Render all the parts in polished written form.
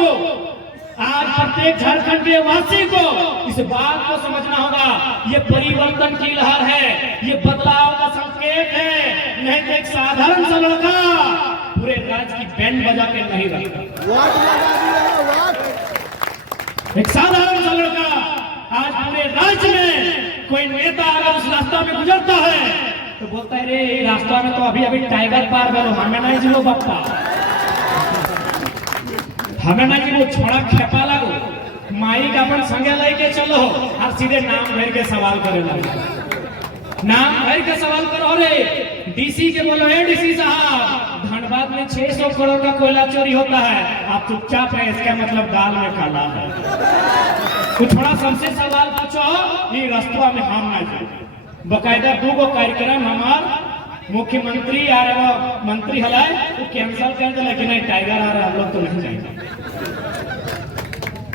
को, आज प्रत्येक झारखंड के वासी को इस बात को समझना होगा, ये परिवर्तन की लहर है, ये बदलाव का संकेत है। नहीं तो एक साधारण सा लड़का पूरे राज्य की बैंड बजा के नहीं रखता। एक साधारण सा लड़का आज पूरे राज्य में कोई नेता अगर उस रास्ता में गुजरता है तो बोलता है रे रास्ता में तो अभी अभी टाइगर पार करो, हमें नहीं जिलो बप्पा, हमें नहीं जिलो छोड़ा खेपा लगो, माई का अपन संगे लेके चलो और सीधे नाम भर के सवाल करे लगे। नाम भर के सवाल करो रे डीसी के बोलो है डीसी साहब धनबाद में 600 करोड़ का कोयला चोरी होता है, आप चुपचाप है, इसका मतलब दाल में काला है। तो थोड़ा सबसे सवाल पूछो, ये रास्ता में हम ना जाए। बकायदा 2 कार्यक्रम हमार मुख्यमंत्री आ रहे मंत्री हलाए तो कैंसिल कर दे, लेकिन नहीं टाइगर आ रहा हम लोग तो नहीं जाएंगे।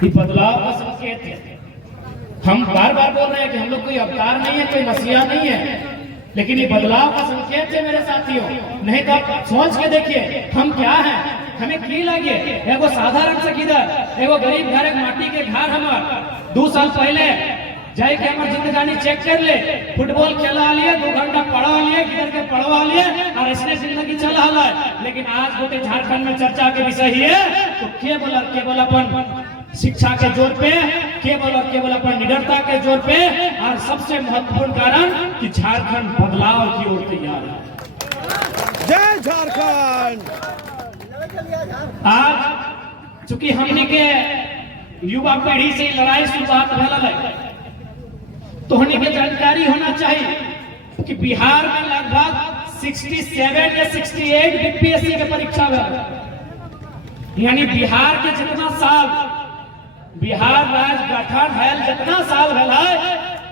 ये बदलाव का संकेत है। हम बार बार बोल रहे हैं कि हम लोग कोई अवतार नहीं है, कोई मसीहा नहीं है, लेकिन ये बदलाव का संकेत है मेरे साथियों। नहीं तो आप सोच के देखिए हम क्या हैं, हमें की लगे एगो साधारण से किधर एगो गरीब घर माटी के घर हमार 2 साल पहले जाए के हमारे जिंदगानी चेक कर ले, फुटबॉल खेला लिए, 2 घंटा पढ़ा लिए, किधर के पढ़वा लिए और ऐसे जिंदगी चला है। लेकिन आज गोटे झारखंड में चर्चा के विषय ही है तो केवल अपन शिक्षा के जोर पे, केवल अपन निडरता के जोर पे, और सबसे महत्वपूर्ण कारण कि झारखंड बदलाव की ओर तैयार है। जय झारखंड। आज चूंकि हमने के युवा पीढ़ी से लड़ाई शुरुआत भला है तो हमने के जानकारी होना चाहिए कि बिहार में लगभग 67 या 68 बीपीएससी के परीक्षा है। यानी बिहार के जितना साल बिहार राज्य गठन है जितना साल है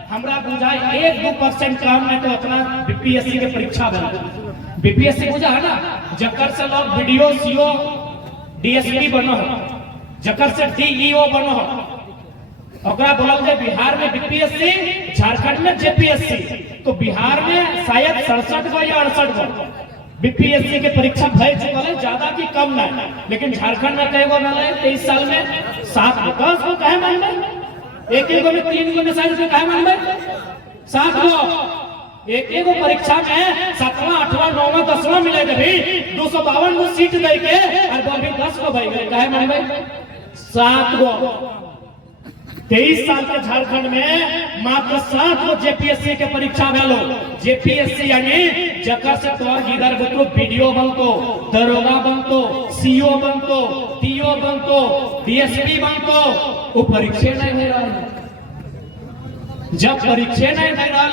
हमरा बुझाई 1-2% कम में तो उतना बीपीएससी के परीक्षा है। बीपीएससी बुझा है ना, जकर से लोग वीडियो सीओ डीएसपी बनो हो, जकर से डीईओ बनो हो, ओकरा बोलल जाए बिहार में बीपीएससी, झारखंड में जेपीएससी। तो बिहार में शायद 67 गो या 68 गो बीपीएससी के परीक्षा भय चुकल है, ज्यादा की कम नहीं। लेकिन झारखंड में कई गो मिले 23 साल में 7 गो 10 गो कहे मान में, एक गो में 3 गो में शायद कहे मान में 7 गो, एक गो परीक्षा में 7वां 8वां 9वां 10वां मिले थे भी 252 गो सीट दे के और बोल भी 10 गो भाई गए कहे मान में 7 गो। 23 साल के झारखंड में मात्र 7 गो जेपीएससी के परीक्षा भेलो। जेपीएससी यानी जकर से तोर गिदर बुतरो वीडियो बनतो, दरोगा बनतो, सीओ बनतो, टीओ बनतो, डीएसपी बनतो, वो परीक्षा नहीं दे रहा। जब परीक्षा नहीं दे रहा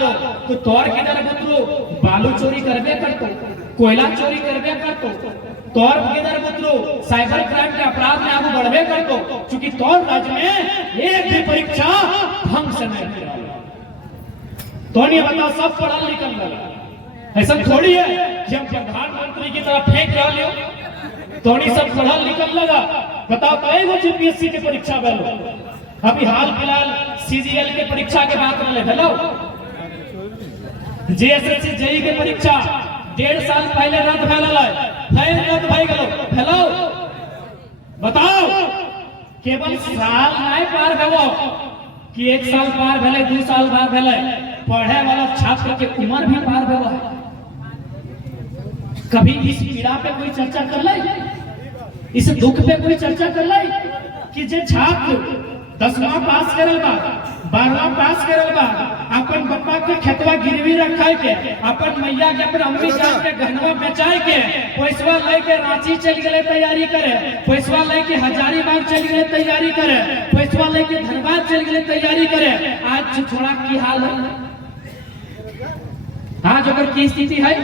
तो तोर गिदर बुतरो बालू चोरी करबे करतो, कोयला चोरी करबे करतो, तौर किधर बुतरू साइबर क्राइम के अपराध में आगे बढ़वे करतो, क्योंकि तौर राज्य में एक भी परीक्षा ढंग से नहीं हुआ। तो ये बताओ सब पढ़ल लिखल लगा, ऐसा थोड़ी है कि हम प्रधानमंत्री की तरफ फेंक रहे हो, तो सब पढ़ल लिखल लगा। बताओ कई गो जेपीएससी के परीक्षा भेलो, अभी हाल फिलहाल सीजीएल के परीक्षा के बात रहे भेलो, जेएसएससी जेई के परीक्षा 1.5 साल पहले रद्द भेलो। बताओ केवल साल नहीं पार भेलो कि 1 साल पार भेले 2 साल पार भेले, पढ़े वाला छात्र के उम्र भी पार भेलो। कभी इस पीड़ा पे कोई चर्चा कर ले, इस दुख पे कोई चर्चा कर ले कि जे छात्र 10वां पास करल बा, 12वां पास करल बा, अपन पप्पा के खेतवा गिरवी रखाए के, अपन मैया के अपन अम्मी जान के गहनवा बेचाए के, पैसवा लेके रांची चल गए तैयारी करे, पैसवा लेके हजारीबाग चल गए तैयारी करे, पैसवा लेके धनबाद चल गए तैयारी करे। आज छोड़ा की हाल है, आज अगर की स्थिति है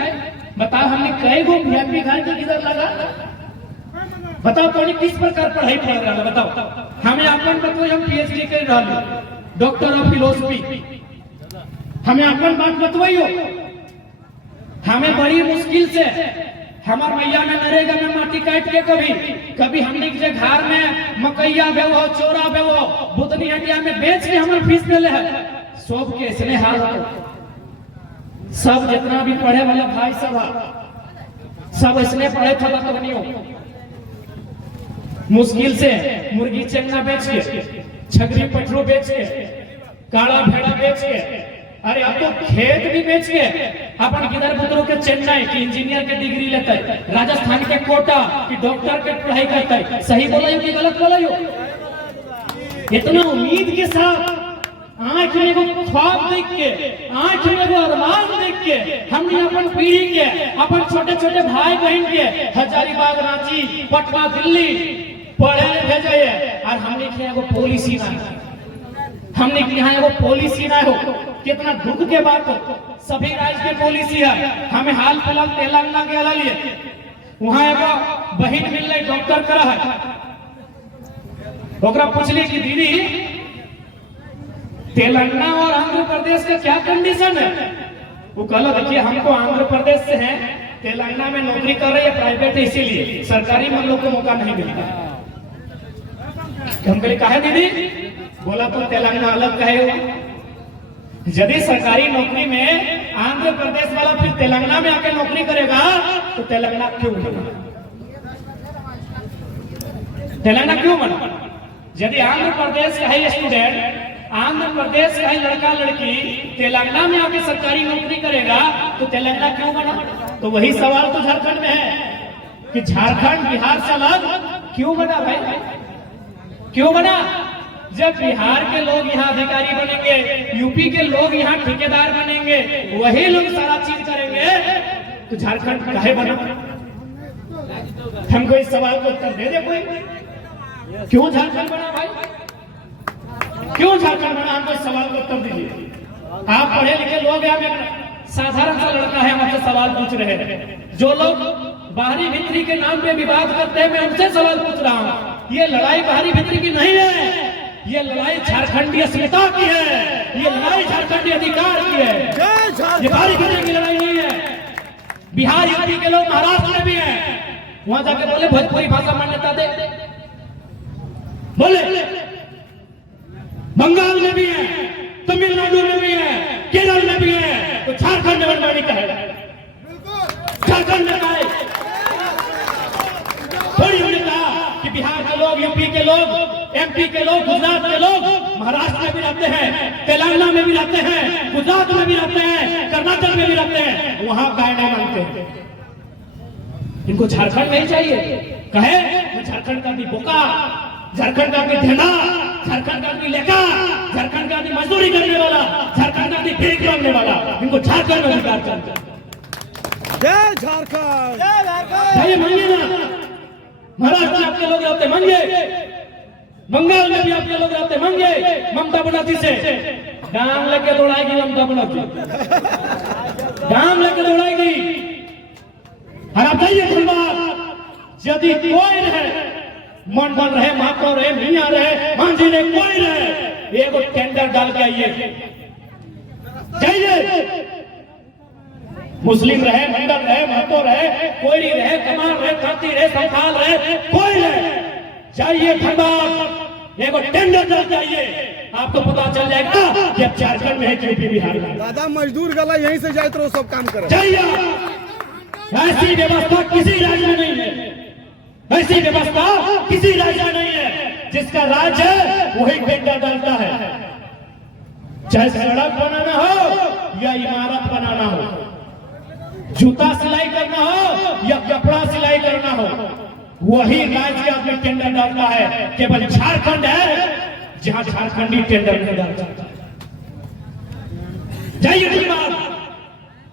बताओ। हमने कई गो वीआईपी घर के किधर लगा, बताओ तो किस प्रकार पढ़ाई पढ़ रहा है। बताओ हमें अपन बताओ, हम पीएचडी कर रहा है, डॉक्टर ऑफ फिलोसफी, हमें अपन बात बतवाइयो। हमें बड़ी मुश्किल से हमार मैया में नरेगा में माटी काट के कभी हमने के घर में मकैया बेवो, चोरा बेवो, बुतनी हटिया में बेच के हमारे फीस देले है। सब के इसने हाल है, सब जितना भी पढ़े वाला भाई सब इसने पढ़े था तो नहीं हो। मुश्किल से मुर्गी चन्ना बेच के, छगरी पटरू बेच के, काला भेड़ा बेच के, अरे अब तो खेत भी बेच के अपन किधर पुत्रों के चेन्नई की इंजीनियर के डिग्री लेते है, राजस्थान के कोटा की डॉक्टर के पढ़ाई करते है। सही बोला हो कि गलत बोला हो? इतना उम्मीद के साथ आंख में वो ख्वाब देख के, आंख में वो अरमान देख के हमने अपन पीढ़ी के, अपन छोटे छोटे भाई बहन के हजारीबाग, रांची, पटना, दिल्ली पढ़े भेजे है। और हमने किया वो पॉलिसी ना, हमने किया है वो पॉलिसी ना हो। कितना दुख के बात हो, सभी राज्य की पॉलिसी है। हमें हाल फिलहाल तेलंगाना के अलग लिए वहां एगो बहन मिल रही डॉक्टर करा है, ओकरा पूछली कि दीदी तेलंगाना और आंध्र प्रदेश का क्या कंडीशन है? वो कहला देखिए हमको आंध्र प्रदेश से है, तेलंगाना में नौकरी कर रही है प्राइवेट, इसीलिए सरकारी हम लोग को मौका नहीं मिलता। हम कहले कहे दीदी? बोला तो तेलंगाना अलग कहे हुआ, यदि सरकारी नौकरी में आंध्र प्रदेश वाला फिर तेलंगाना में आके नौकरी करेगा तो तेलंगाना क्यों बना? तेलंगाना क्यों बना? यदि आंध्र प्रदेश का है स्टूडेंट, आंध्र प्रदेश का ही लड़का लड़की तेलंगाना में आके सरकारी नौकरी करेगा तो तेलंगाना क्यों बना? तो वही सवाल तो झारखंड में है कि झारखंड बिहार से अलग क्यों बना भाई? क्यों बना? जब बिहार के लोग यहाँ अधिकारी बनेंगे, यूपी के लोग यहाँ ठेकेदार बनेंगे, वही लोग सारा चीज करेंगे, तो झारखंड काहे बना? हमको इस सवाल को उत्तर दे दे कोई। क्यों झारखंड बना भाई? क्यों झारखंड बना? हमको इस सवाल को उत्तर दीजिए। आप पढ़े लिखे लोग हैं, साधारण सा लड़का है, हमसे सवाल पूछ रहे हैं। जो लोग बाहरी भीतरी के नाम पे विवाद करते हैं, मैं उनसे सवाल पूछ रहा हूँ। ये लड़ाई बाहरी भीतरी की नहीं है, ये लड़ाई झारखंडी अस्मिता की है, ये लड़ाई झारखंडी अधिकार की है। ये बाहरी भीतरी की लड़ाई नहीं है। बिहार यूपी के लोग महाराष्ट्र में भी हैं, वहां जाके बोले भोजपुरी भाषा मान्यता दे, बोले बंगाल में भी है, तमिलनाडु में भी है, केरल में भी है, तो झारखंड में बनवानी का है। झारखंड में है थोड़ी हमने कहा कि बिहार के लोग, यूपी के लोग, एमपी के लोग, गुजरात के लोग महाराष्ट्र में भी रहते हैं, तेलंगाना में भी रहते हैं, गुजरात में भी रहते हैं, कर्नाटक में भी रहते हैं, वहां काय नहीं मानते। इनको झारखंड में ही चाहिए। कहे झारखंड का भी बोका, झारखंड का भी धेना, झारखंड का भी लेका, झारखंड का भी मजदूरी करने वाला, झारखंड का भी भीख मांगने वाला, इनको झारखंड में अधिकार चाहिए। जय झारखंड, जय झारखंड। ये मांगिए ना, महाराष्ट्र में आपके लोग रहते मांगिए, बंगाल में भी आपके लोग रहते मांगिए। ममता बनर्जी से डांग लेके दौड़ाएगी, ममता बनर्जी डांग लेके दौड़ाएगी। और आप जाइए धनबाद, यदि कोई रहे, मंडल रहे, मातो रहे, मियाँ रहे, मांझी रहे, कोई रहे, एगो टेंडर डाल के आइए, जाइए। मुस्लिम रहे, मंडल रहे, महतो रहे, कोयरी रहे, कमाल रहे, खाती रहे, संथाल रहे, कोई रहे, जाइए धनबाद, एगो टेंडर डाल जाइए, आपको पता चल जाएगा कि अब झारखंड में है कि यूपी बिहार में। दादा मजदूर गला यहीं से जाए तो सब काम करे। जाइए, ऐसी व्यवस्था किसी राज्य में नहीं है, ऐसी व्यवस्था किसी राज्य में नहीं है। जिसका राज्य है वही टेंडर डालता है, चाहे सड़क बनाना हो या इमारत बनाना हो, जूता सिलाई करना हो या कपड़ा सिलाई करना हो, वही राज्य आपने टेंडर डालता है। केवल झारखंड है जहां झारखंडी टेंडर नहीं डालता। जाइए धनबाद,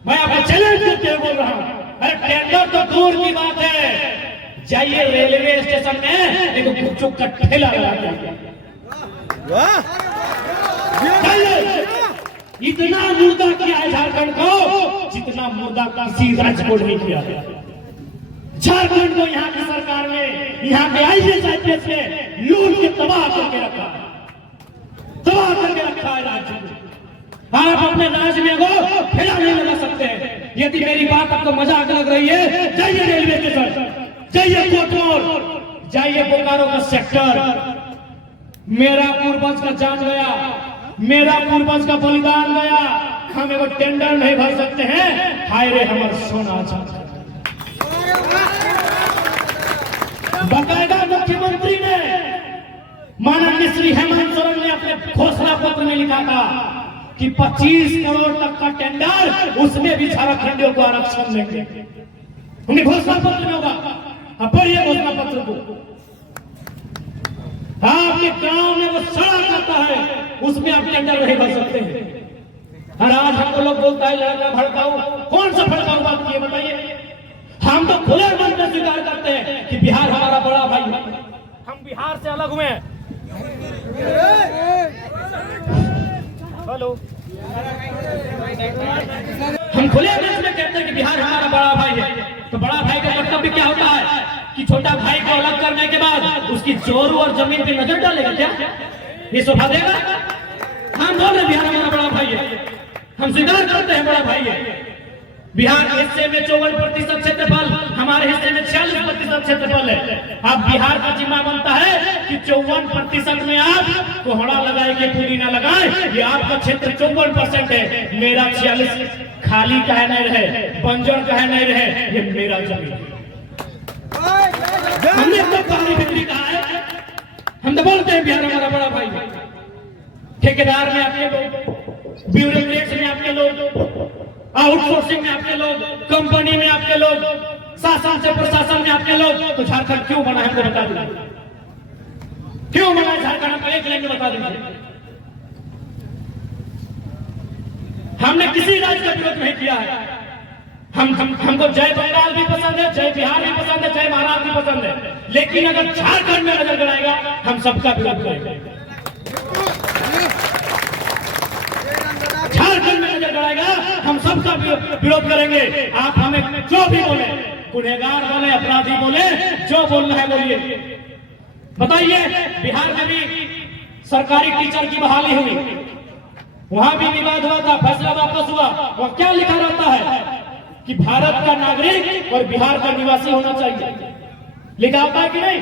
मैं आपको चैलेंज करते हुए बोल रहा हूं। अरे टेंडर तो दूर की बात है, जाइए रेलवे स्टेशन में एक गुपचुप का ठेला लगा दीजिए। इतना मुर्दा किया है झारखंड को जितना मुर्दा किसी राज्य को नहीं किया है। झारखंड को यहाँ की सरकार ने, यहाँ के आईएएस आईपीएस ने लूट के तबाह करके रखा है, तबाह करके रखा है राज्य को। आप अपने राज्य में वो ठेला नहीं लगा सकते। यदि मेरी बात आपको मजाक लग रही है, जाइए रेलवे स्टेशन, जाइए कोटमोर, जाइए बोकारो का सेक्टर। मेरा पूर्वज का जान गया, मेरा पूर्वज का बलिदान गया, हम एगो टेंडर नहीं भर सकते हैं। हाय रे हमार सोना झारखंड, बकायदा मुख्यमंत्री ने माननीय श्री हेमंत सोरेन ने अपने घोषणा पत्र में लिखा था कि 25 करोड़ तक का टेंडर उसमें भी झारखंडियों को आरक्षण देंगे। उनके घोषणा पत्र में होगा, अब पढ़िए घोषणा पत्र को। आपके गांव में वो सड़क आता है, उसमें आप टेंडर नहीं भर सकते हैं। और आज हमको लोग बोलता है लड़का भड़काऊ। कौन सा भड़काऊ बात की बताइए? हम तो खुले मन में स्वीकार करते हैं कि बिहार हमारा बड़ा भाई है, हम बिहार से अलग हुए हैं। हेलो, हम खुले मन में कहते हैं कि बिहार हमारा बड़ा भाई है। तो बड़ा भाई का कर्तव्य क्या होता है कि छोटा भाई को अलग करने के बाद उसकी जोरू और जमीन पे नजर डालेगा क्या? ये शोभा देगा? हम बोल रहे बिहार हमारा बड़ा भाई है, हम स्वीकार करते हैं बड़ा भाई है। बिहार के हिस्से में 54% क्षेत्रफल, हमारे हिस्से में 46% क्षेत्रफल है। अब बिहार का जिम्मा बनता है कि 54% में आप कोहड़ा लगाए कि पूरी ना लगाए। ये आपका क्षेत्र 54% है, मेरा 46 खाली कहे नहीं रहे, बंजर कहे नहीं रहे, ये मेरा जमीन है। हमने तो पानी बिक्री कहा है, हम तो बोलते हैं बिहार हमारा बड़ा भाई है। ठेकेदार में आपके लोग, ब्यूरोक्रेट्स में आपके लोग, आउटसोर्सिंग में आपके लोग, कंपनी में आपके लोग, शासन से प्रशासन में आपके लोग। तो झारखंड क्यों बना है हमको बता दीजिए, क्यों बना झारखंड? हमको एक लाइन में बता दीजिए। हमने किसी राज्य का विरोध नहीं किया है। हमको जय बंगाल भी पसंद है, जय बिहार भी पसंद है, जय महाराष्ट्र भी पसंद है, लेकिन अगर झारखंड में नजर गड़ाएगा हम सबका विरोध करेंगे। झारखंड में नजर गड़ाएगा हम सबका विरोध करेंगे। आप हमें जो भी बोले, गुनहगार बोले, अपराधी बोले, जो बोलना है बोलिए। बताइए, बिहार में भी सरकारी टीचर की बहाली हुई, वहां भी विवाद हुआ था, फैसला वापस हुआ। वह क्या लिखा रहता है कि भारत का नागरिक और बिहार का निवासी होना चाहिए। लिखा होता है कि नहीं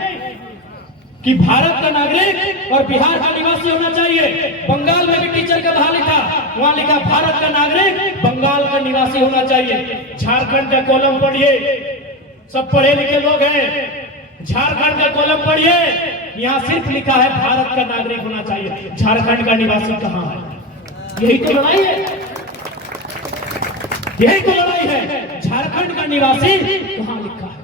कि भारत का नागरिक और बिहार का निवासी होना चाहिए? बंगाल में भी टीचर का बहाली था, वहां लिखा भारत का नागरिक, बंगाल का निवासी होना चाहिए। झारखंड का कॉलम पढ़िए, सब पढ़े लिखे लोग हैं, झारखंड का कॉलम पढ़िए, यहाँ सिर्फ लिखा है भारत का नागरिक होना चाहिए, झारखंड का निवासी कहाँ है? यही तो लड़ाई है, यही तो लड़ाई है। झारखंड का निवासी कहाँ लिखा है?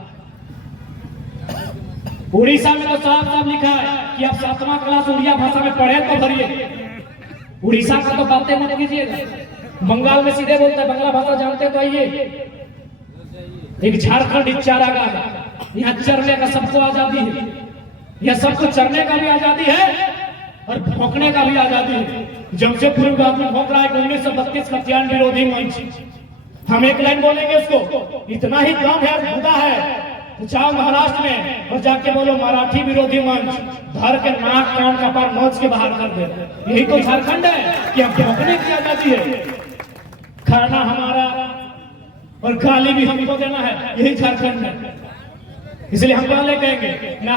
उड़ीसा में तो साफ साफ लिखा है कि आप 7वां क्लास उड़िया भाषा में पढ़े तो भरिए। उड़ीसा का तो बातें मत कीजिएगा, बंगाल में सीधे बोलते हैं, बंगला भाषा जानते तो आइए। एक झारखंड एक चारागाह है, यहाँ चरने का सबको आजादी है, यहाँ सबको चरने का भी आजादी है और भौंकने का भी आजादी है। जमशेदपुर में आदमी भौंक रहा है 1932 का त्यान विरोधी मंच। हम एक लाइन बोलेंगे उसको, इतना ही दम है, खुदा है, जाओ महाराष्ट्र में और जाके बोलो मराठी विरोधी मंच, धर के नाक कान का पार नोच के बाहर कर दे। यही तो झारखंड है कि हम भौंकने की आजादी है, खाना हमारा और गाली भी हमको देना है, यही झारखंड है। इसलिए हम पहले कहेंगे ना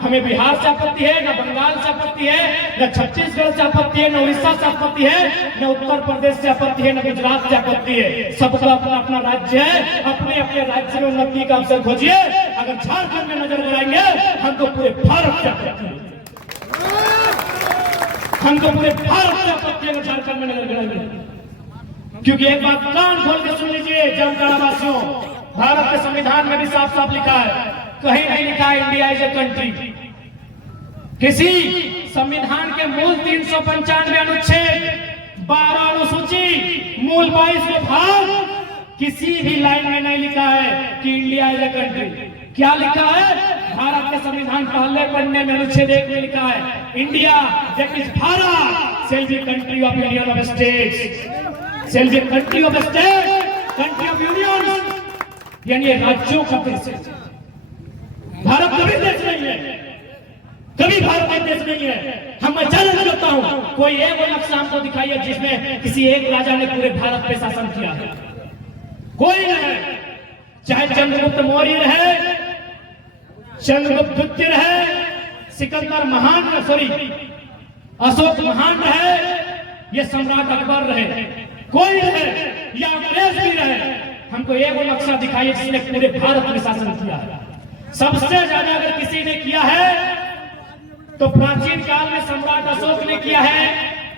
हमें बिहार से आपत्ति है, ना बंगाल से आपत्ति है, ना छत्तीसगढ़ से आपत्ति है, ना उड़ीसा से आपत्ति है, ना उत्तर प्रदेश से आपत्ति है, ना गुजरात से आपत्ति है। सबका अपना अपना राज्य है, अपने अपने राज्य में उन्नति का अवसर खोजिए। अगर झारखंड में नजर लगाएंगे हमको पूरे भारत से आपत्ति है, हमको पूरे भारत से आपत्ति है झारखंड में नजर लगाएंगे। क्योंकि एक बात कान खोल के सुन लीजिए जामताड़ा वासियों, भारत के संविधान में भी साफ साफ लिखा है, कहीं नहीं लिखा है इंडिया इज ए कंट्री। किसी संविधान के मूल 395 अनुच्छेद, 12 अनुसूची, मूल 22 भाग, किसी भी लाइन में नहीं लिखा है कि इंडिया इज ए कंट्री। क्या लिखा है? भारत के संविधान पहले पन्ने में अनुच्छेद 1 में लिखा है, India that is Bharat shall be country of union of states, shall be country of state, country of union, यानी राज्यों का देश है। भारत कभी देश नहीं है, कभी भारत एक देश नहीं है। हम चैलेंज करता हूं, कोई एक नक्शा हमको दिखाइए जिसमें किसी एक राजा ने पूरे भारत पे शासन किया है। कोई नहीं, चाहे चंद्रगुप्त मौर्य रहे, चंद्रगुप्त द्वितीय रहे, सिकंदर महान, सॉरी अशोक महान रहे, ये सम्राट अकबर रहे, कोई रहे या अंग्रेज भी रहे, हमको एक नक्शा दिखाइए जिसने पूरे भारत में शासन किया है। सबसे ज्यादा अगर किसी ने किया है तो प्राचीन काल में सम्राट अशोक ने किया है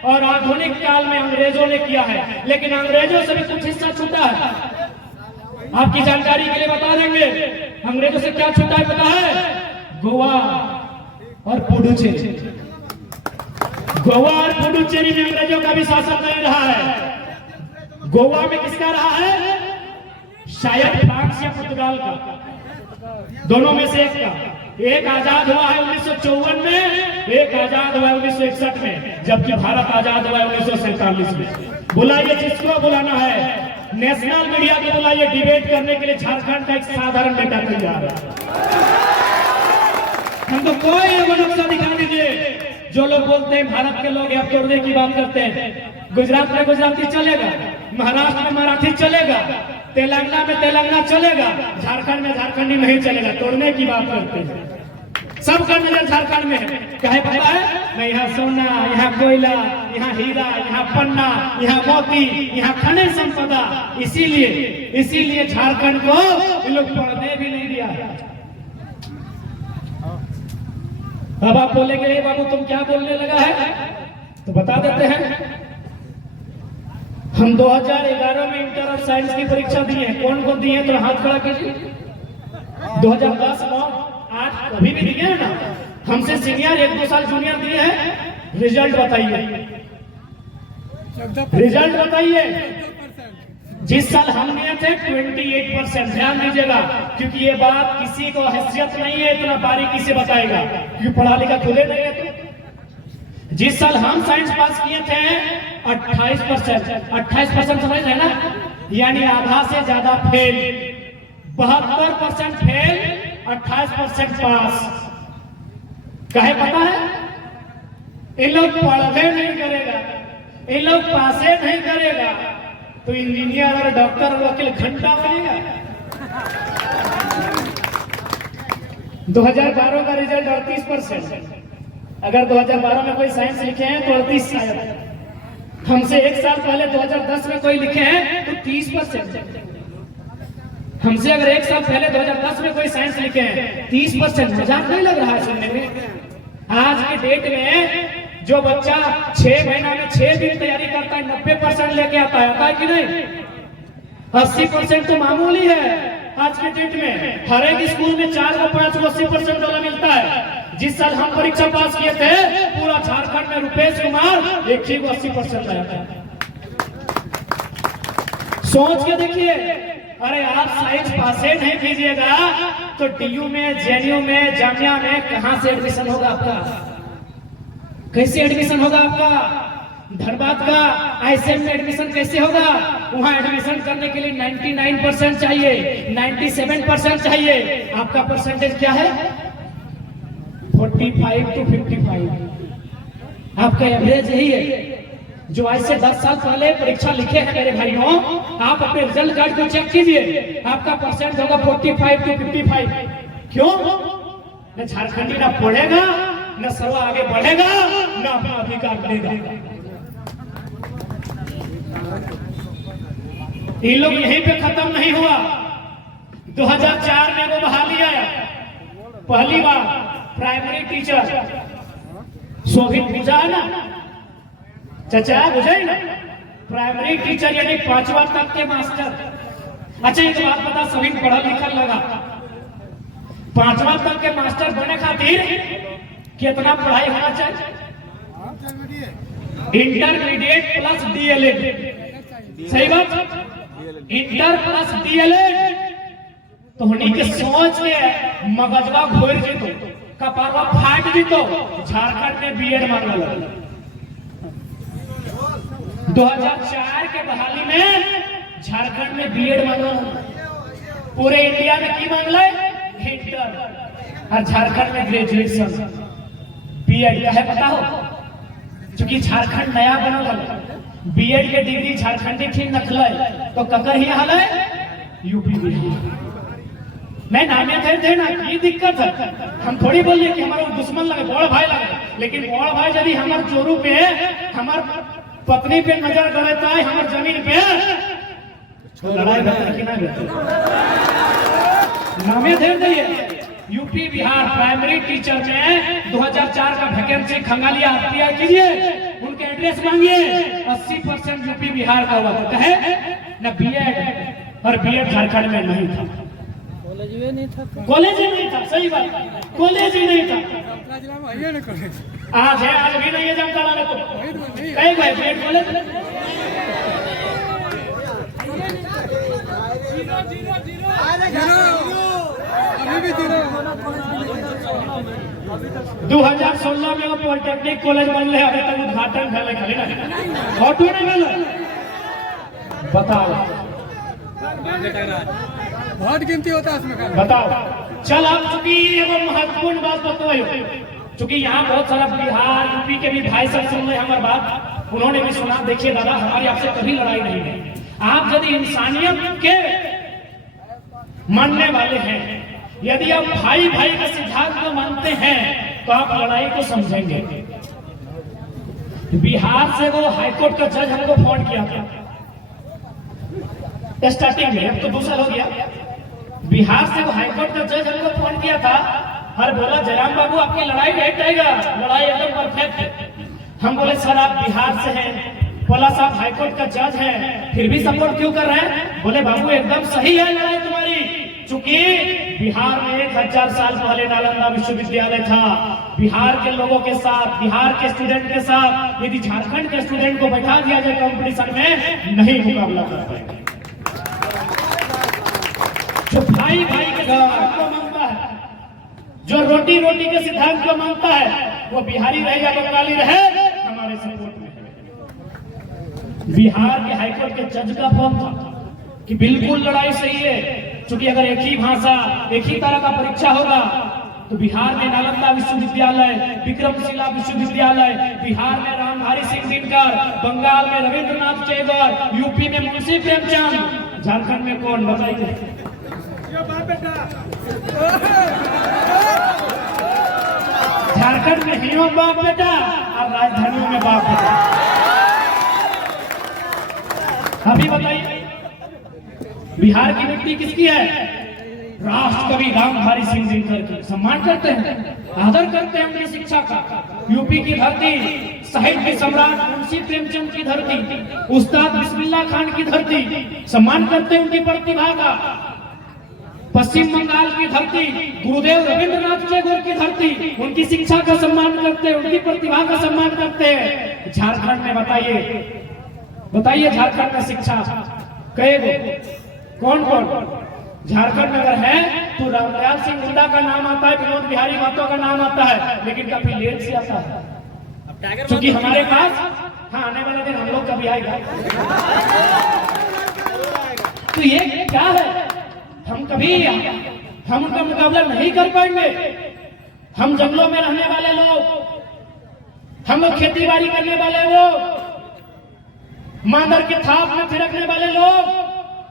और आधुनिक काल में अंग्रेजों ने किया है, लेकिन अंग्रेजों से भी कुछ हिस्सा छूटा है। आपकी जानकारी के लिए बता देंगे, अंग्रेजों से क्या छूटा है पता है? गोवा और पुडुचेरी। गोवा और पुडुचेरी में अंग्रेजों का भी शासन नहीं रहा है। गोवा में किसका रहा है? शायद फ्रांस या पुर्तगाल का, दोनों में से एक का। एक आजाद हुआ है 1954 में, एक आजाद हुआ है 1961 में, जबकि भारत आजाद हुआ है 1947 में। बुलाइए जिसको बुलाना है, नेशनल मीडिया को बुलाइए, डिबेट करने के लिए झारखंड का एक साधारण नेता तैयार है। हमको कोई एगो नक्शा दिखा दीजिए। जो लोग बोलते हैं भारत के लोग अब तोड़ने की बात करते हैं, गुजरात में गुजराती चलेगा, महाराष्ट्र में मराठी चलेगा, तेलंगाना में तेलंगाना चलेगा, झारखंड में झारखंडी नहीं चलेगा। तोड़ने की बात करते हैं, सबका नजर झारखंड में है। कहे पता है? मैं यहाँ सोना, यहाँ कोयला, यहाँ हीरा, यहाँ पन्ना, यहाँ मोती, यहाँ खनिज संपदा। इसीलिए झारखंड को ये लोग पढ़ने भी नहीं दिया। अब आप बोलेंगे बाबू तुम क्या बोलने लगा है, तो बता देते हैं। हम 2011 में इंटर ऑफ साइंस की परीक्षा दी है। कौन कौन दिए तो हाथ खड़ा कीजिए। 2010, 9, 8 अभी भी दिए ना। हमसे सीनियर 1-2 साल जूनियर दिए हैं। रिजल्ट बताइए, रिजल्ट बताइए। जिस साल हम दिए थे 28%। ध्यान दीजिएगा, क्योंकि ये बात किसी को हैसियत नहीं है इतना बारीकी से बताएगा, क्योंकि पढ़ा लिखा खुदे नहीं है। तो जिस साल हम साइंस पास किए थे 28%। 28% समझ रहे ना, यानी आधा से ज्यादा फेल। 72% फेल, 28% पास। कहे पता है? इन लोग पढ़े नहीं करेगा, इन लोग पासे नहीं करेगा तो इंजीनियर और डॉक्टर और वकील घंटा बनेगा। 2012 का रिजल्ट 38%। अगर 2012 में कोई साइंस लिखे हैं तो 38 शायद। हमसे एक साल पहले 2010 में कोई लिखे हैं तो 30%। हमसे अगर एक साल पहले 2010 में कोई साइंस लिखे हैं 30%। मजाक नहीं लग रहा है सुनने में? आज के डेट में जो बच्चा 6 महीना में 6 दिन तैयारी करता है 90% लेके आता है कि नहीं? 80% तो मामूली है आज के डेट में। हर एक स्कूल में 4 को 5 को 80% वाला मिलता है। जिस साल हम परीक्षा पास किए थे पूरा झारखंड में रुपेश कुमार एक ही को 80% लाया था। सोच के देखिए, अरे आप साइंस पासे नहीं कीजिएगा तो डीयू में, जेएनयू में, जामिया में कहां से एडमिशन होगा आपका? कैसे एडमिशन होगा आपका? धनबाद का आईएसएम में एडमिशन कैसे होगा? वहां एडमिशन करने के लिए 99% चाहिए, 97% चाहिए। आपका परसेंटेज क्या है? 45 to 55। आपका एवरेज यही है। जो आज से 10 साल पहले परीक्षा लिखे हैं मेरे भाइयों, आप अपने रिजल्ट कार्ड को चेक कीजिए, आपका परसेंट होगा 45 to 55। क्यों? न झारखंडी ना पढ़ेगा, न सर्वा आगे बढ़ेगा, न अपना अधिकार लेगा। ये लोग यहीं पे खत्म नहीं हुआ। 2004 में वो बहाली आया, पहली बार प्राइमरी टीचर। शोभित बुझा है ना चाचा, बुझे ना? प्राइमरी टीचर यानी 5वां तक के मास्टर। अच्छा एक बात बता, सभी पढ़ा लिखा लगा 5वां तक के मास्टर बने खातिर कितना पढ़ाई होना चाहिए? Intermediate plus DElEd. सही बात, इंटर प्लस डीएलएड। तो होनी के सोच के मगजवा घोर जीतो, कपारवा फाट जीतो। झारखंड में बीएड मांगने लगा। 2004 के बहाली में झारखंड में बीएड मांगा। पूरे इंडिया में की मांग ले? इंटर। और झारखंड में ग्रेजुएशन बीएड है। पता हो, क्योंकि झारखंड नया बनल, बीएड के डिग्री झारखंडी ठीक नखल तो ककर ही हाल है यूपी बिहार। मैं नामे थे ना, की दिक्कत है? हम थोड़ी बोलिए कि हमारा दुश्मन लगे, बड़ भाई लगे, लेकिन बड़ भाई यदि हमारे चोरू पे, हमार पत्नी पे नजर गड़ता है, हमारे जमीन पे लड़ाई की ना नामे दे दिए। यूपी बिहार प्राइमरी टीचर में 2004 का वैकेंसी खंगालिया अप्लाई कीजिए, उनके एड्रेस मांगिए, 80% यूपी बिहार का हुआ था। कहे न बीएड, और बीएड झारखंड में नहीं था, कॉलेज ही नहीं था। सही बात, कॉलेज ही नहीं था। आज है, आज भी नहीं है जामताड़ा में, तो कहीं गए बीएड कॉलेज? 2016 में वो पॉलिटेक्निक कॉलेज बन रहे, अभी तक उद्घाटन भले खाली ना फोटो नहीं मिल। बताओ, बहुत गिनती होता है उसमें। बताओ। चल आप चूंकि एगो महत्वपूर्ण बात बताओ, चूंकि यहाँ बहुत सारा बिहार यूपी के भी भाई सब सुन रहे हमारी बात, उन्होंने भी सुना। देखिए दादा, हमारी आपसे कभी लड़ाई नहीं है। आप यदि इंसानियत के मानने वाले हैं, यदि आप भाई भाई के सिद्धांत को मानते हैं, तो आप लड़ाई को समझेंगे। बिहार से वो हाईकोर्ट का जज हमको फोन किया था स्टार्टिंग में, अब तो दूसरा हो गया। बिहार से वो हाईकोर्ट का जज हमको फोन किया था और बोला जयराम बाबू आपकी लड़ाई नहीं जाएगा, लड़ाई एकदम परफेक्ट है। हम बोले सर आप बिहार से हैं, बोला साहब हाईकोर्ट का जज है, फिर भी सपोर्ट क्यों कर रहे हैं? बोले बाबू एकदम सही है लड़ाई तुम्हारी, चूंकि बिहार में 1000 साल पहले नालंदा विश्वविद्यालय था। बिहार के लोगों के साथ, बिहार के स्टूडेंट के साथ यदि झारखंड के स्टूडेंट को बैठा दिया जाए कंपटीशन में, नहीं मुकाबला कर पाएंगे। जो भाई भाई के सिद्धांत को मानता है, जो रोटी रोटी के सिद्धांत को मानता है, वो बिहारी रहेगा बंगाली रहे, हमारे सपोर्ट में है। बिहार के हाईकोर्ट के जज का फोन था कि बिल्कुल लड़ाई सही है, क्योंकि अगर एक ही भाषा, एक ही तरह का परीक्षा होगा, तो बिहार में नालंदा विश्वविद्यालय, विक्रमशिला विश्वविद्यालय, बिहार में रामधारी सिंह दिनकर, बंगाल में रविंद्रनाथ टैगोर, यूपी में मुंशी प्रेमचंद, झारखंड में कौन बताइए? झारखंड में हियो बाप बेटा और राजधानी में बाप बेटा। अभी बताइए बिहार की मिट्टी किसकी है? राष्ट्र कवि रामधारी सिंह दिनकर की। सम्मान करते हैं, आदर करते हैं उनकी शिक्षा का। यूपी की धरती, साहित्य सम्राट मुंशी प्रेमचंद की धरती, उस्ताद बिस्मिल्लाह खान की धरती, सम्मान करते हैं उनकी प्रतिभा का। पश्चिम बंगाल की धरती, गुरुदेव रविंद्रनाथ टैगोर की धरती, उनकी शिक्षा का सम्मान करते हैं, उनकी प्रतिभा का सम्मान करते हैं। झारखंड में बताइए झारखंड में शिक्षा कई कौन कौन? झारखंड में अगर है तो रामदयाल सिंह हुड्डा का नाम आता है, विनोद बिहारी महतो का नाम आता है, लेकिन काफी लेट से आता है, क्योंकि हमारे पास आने वाले दिन हम लोग का भी आएगा। तो ये क्या है? हम उनका मुकाबला नहीं कर पाएंगे। हम जंगलों में रहने वाले लोग, हम लोग खेती बाड़ी करने वाले लोग, मांदर के थाप में थिरकने वाले लोग,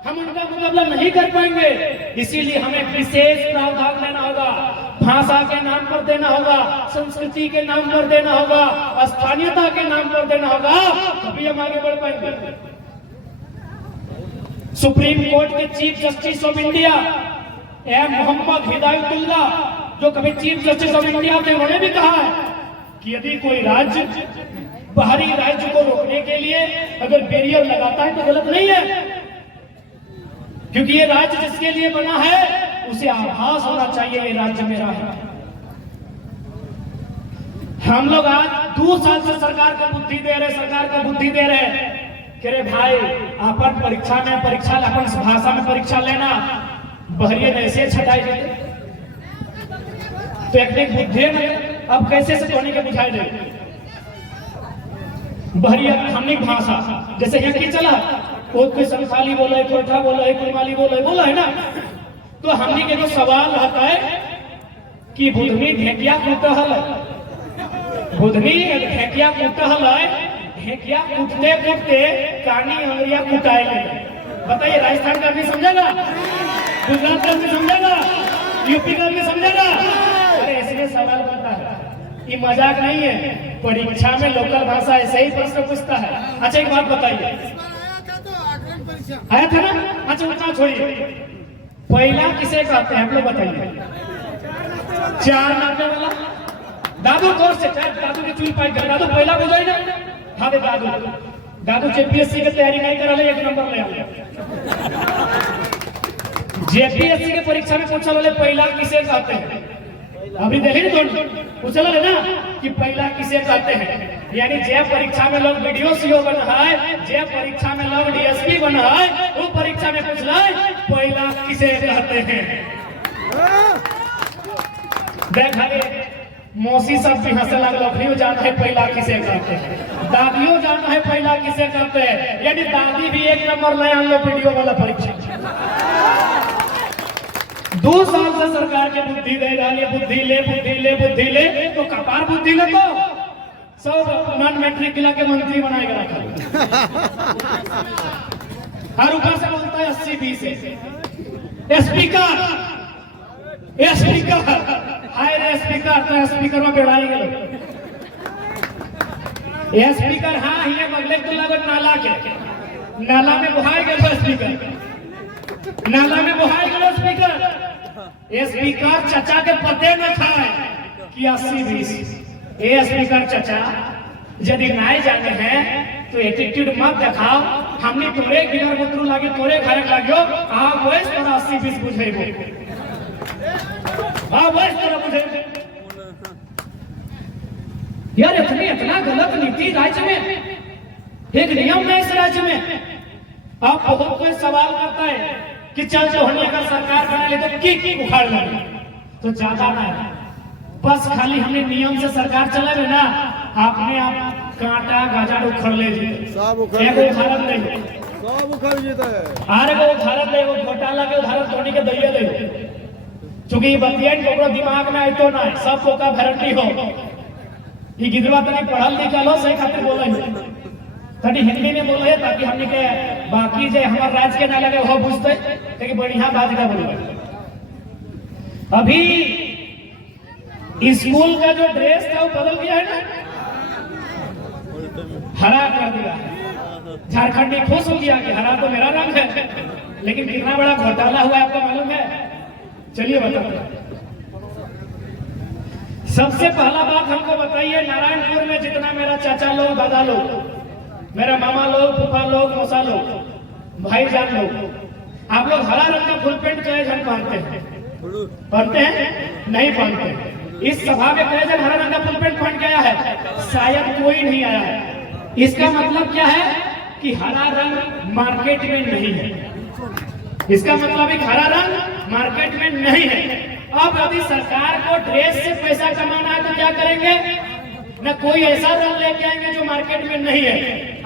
हम उनका मुकाबला नहीं कर पाएंगे। इसीलिए हमें विशेष प्रावधान देना होगा, भाषा के नाम पर देना होगा, संस्कृति के नाम पर देना होगा, स्थानीयता के नाम पर देना होगा, तभी हम आगे बढ़ पाएंगे। सुप्रीम कोर्ट के chief justice of India M Mohammad Hidayatullah, जो कभी चीफ जस्टिस ऑफ इंडिया थे, उन्होंने भी कहा है कि यदि कोई राज्य बाहरी राज्य को रोकने के लिए अगर बैरियर लगाता है तो गलत नहीं है, क्योंकि ये राज्य जिसके लिए बना है उसे आभास होना चाहिए ये राज्य मेरा है। हम लोग आज 2 साल से सरकार को बुद्धि दे रहे, कह रहे भाई अपन परीक्षा अपन भाषा में परीक्षा लेना, बहरिए ऐसे छटाई देते तो एक बुद्धि में अब कैसे से धोनी के बुझाई दे। बहरिया हमने भाषा जैसे यहाँ की चला, कोई संथाली बोले, कोठा बोले, कोई माली बोला है ना, तो हमने के जो सवाल रहता है कि बुधनी ढेकिया कुटहल, बुधनी ढेकिया कुटहल है, ढेकिया कूटते कूटते कानी अंगरिया कुटाए गए। बताइए राजस्थान का भी समझेगा, गुजरात का भी समझेगा, यूपी का भी समझेगा? अरे ऐसे सवाल बनता है, ये मजाक नहीं है। परीक्षा में लोकल भाषा ऐसे ही प्रश्न पूछता है। अच्छा एक बात बताइए, आया था ना? अच्छा छोड़िए, पहला किसे कहते हैं आप लोग बताइए? 490 वाला दादू तोर से दादू के चुल पाई कर दादू पहला बुझाई ना हाँ बे दादू जेपीएससी की तैयारी नहीं करा ले 1 नंबर ले आले जेपीएससी के परीक्षा में पूछा वाले पहला किसे कहते हैं अभी देखिए तो पूछा ले ना कि पहला किसे कहते हैं यानी जे परीक्षा में लोग वीडियो सीओ बना है जे परीक्षा में लोग डीएसपी बना है वो परीक्षा में पूछ ले पहला किसे कहते हैं देख रे मौसी सब भी हंसे लगल अभियो जाना है पहला किसे कहते हैं दादियों जाना है पहला किसे कहते हैं यानी दादी भी 1 नंबर ले आन लो वीडियो वाला परीक्षा 2 साल से सरकार के बुद्धि दे रही है बुद्धि ले तो कपार बुद्धि ले तो सब नॉन मैट्रिक जिला के मंत्री बनाएगा रखा हर ऊपर से बोलता है 80-20 स्पीकर हाय रे स्पीकर तो स्पीकर में बेड़ाई गए ये स्पीकर हाँ ये बगले तो लगत नाला के नाला में बुहाई गए स्पीकर नाला में बुहाई गए स्पीकर चचा के पते न खाए कि 80-20 ये स्पीकर चचा यदि नहीं जाने हैं तो एटीट्यूड मत दिखाओ हमने तोरे गिनर बुतरू लागे तोरे घर लागियो आ वैस तोरा 80-20 बुझेबो हाँ वैस तोरा बुझेबो यार इतना गलत नीति राज्य में एक नियम है इस राज्य में अब बहुत कोई सवाल करता है कि चल जो हमने अगर सरकार बना ले तो की उखाड़ लेंगे तो ज्यादा ना बस खाली हमने नियम से सरकार चलावे ना आपने आप कांटा गाजर उखड़ ले सब उखड़ एगो उदाहरण नहीं सब उखड़ जेता है आरे को उदाहरण दे वो घोटाला के उदाहरण तोड़ी के दैया दे क्योंकि ये बतियान को दिमाग में आइतो ना सब को का गारंटी हो ये गिदवा तनी पढ़ल लिखल हो सही खातिर बोले तनी हिंदी में बोले ताकि हमने के बाकी जे हमार राज्य के ना लगे वो बुझते कि बढ़िया बात का बोले अभी स्कूल का जो ड्रेस था वो बदल गया है ना हरा कर दिया झारखंड में खुश हो गया कि हरा तो मेरा रंग है लेकिन कितना बड़ा घोटाला हुआ आपको मालूम है चलिए बताते सबसे पहला बात हमको बताइए नारायणपुर में जितना मेरा चाचा लोग दादा लोग मेरा मामा लोग फूफा लोग मौसा लोग भाईजान लोग आप लोग हरा रंग का फुल पेंट कहे जन पहनते हैं नहीं पहनते इस सभा में कहे जन हरा रंग का फुल पेंट पहन के आया है शायद कोई नहीं आया है इसका मतलब क्या है कि हरा रंग मार्केट में नहीं है इसका मतलब एक हरा रंग मार्केट में नहीं है अब यदि सरकार को ड्रेस से पैसा कमाना है तो क्या करेंगे न कोई ऐसा रंग लेके आएंगे जो मार्केट में नहीं है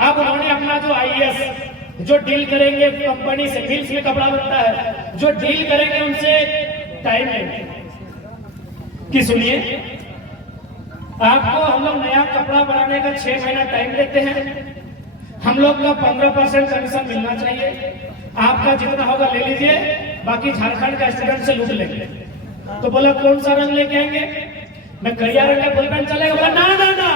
अब उन्होंने अपना जो आईएएस जो डील करेंगे कंपनी से मिल्स में कपड़ा बनता है जो डील करेंगे उनसे टाइम लेंगे कि सुनिए आपको हम लोग नया कपड़ा बनाने का 6 महीना टाइम देते हैं हम लोग का 15% कमीशन मिलना चाहिए आपका जितना होगा ले लीजिए बाकी झारखंड का स्टूडेंट से लूट लेंगे तो बोला कौन सा रंग लेके आएंगे मैं करिया रंग का फुल पेंट चलेगा बोला ना ना ना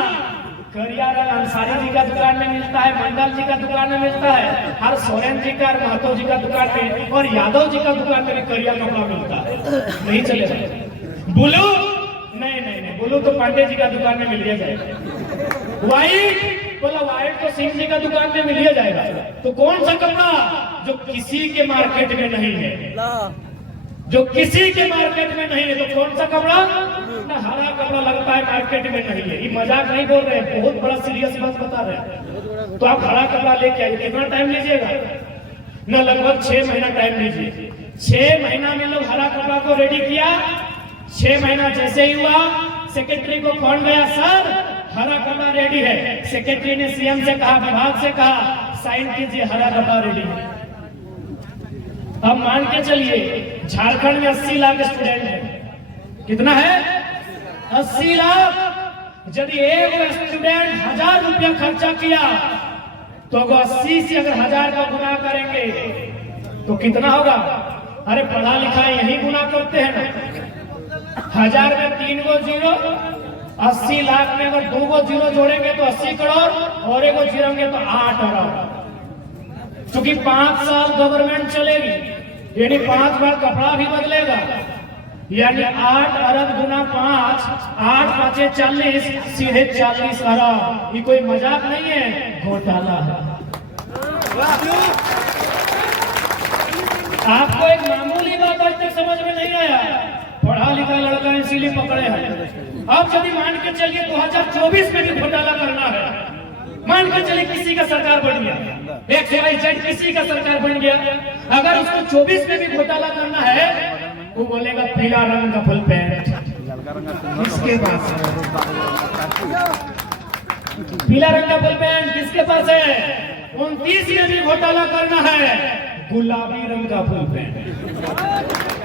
करिया रंग अंसारी जी का दुकान में मिलता है मंडल जी का दुकान में मिलता है हर सोरेन जी का महतो जी का दुकान में और यादव जी का दुकान में भी करिया कपड़ा मिलता है नहीं चलेगा ब्लू नहीं ब्लू तो पांडे जी का दुकान में मिल जाएगा व्हाइट बोला व्हाइट तो सिंह जी का दुकान में मिल जाएगा तो कौन सा कपड़ा जो किसी के मार्केट में नहीं है जो किसी के मार्केट में नहीं है तो कौन सा कपड़ा ना हरा कपड़ा लगता है मार्केट में नहीं है ये मजाक नहीं बोल रहे हैं बहुत बड़ा सीरियस बात बता रहे हैं तो आप हरा कपड़ा लेके आइए कितना टाइम लीजिएगा ना लगभग 6 महीना टाइम लीजिए 6 महीना में लोग हरा कपड़ा को रेडी किया 6 महीना जैसे ही हुआ सेक्रेटरी को फोन गया सर हरा कपड़ा रेडी है सेक्रेटरी ने सीएम से कहा विभाग से कहा साइन कीजिए हरा कपड़ा रेडी है अब मान के चलिए झारखंड में 80 लाख स्टूडेंट है कितना है 80 लाख यदि एक स्टूडेंट 1000 रुपया खर्चा किया तो 80 से अगर 1000 का गुना करेंगे तो कितना होगा अरे पढ़ा लिखा यही गुना करते हैं ना 1000 में 3 गो जीरो 80 लाख में अगर 2 गो जीरो जोड़ेंगे तो 80 करोड़ और एक जोड़ेंगे तो 8 अरब क्योंकि 5 साल गवर्नमेंट चलेगी यानी 5 बार कपड़ा भी बदलेगा यानी 8 अरब गुना 5, 8 पाँचे 40, सीधे 40 अरब। ये कोई मजाक नहीं है, घोटाला है। आपको एक मामूली बात आज तक समझ में नहीं आया, पढ़ा लिखा लड़का इसीलिए पकड़े हैं। अब यदि मान के चलिए 2024 में भी घोटाला करना है, मान के चलिए किसी का सरकार बन गया, XYZ किसी का सरकार बन गया, अगर उसको 24 में भी घोटाला करना है, वो बोलेगा पीला रंग का फुल पैंट किसके पास है? पीला रंग का फुल पैंट किसके पास है? 29 में भी घोटाला करना है, गुलाबी रंग का फुल पैंट।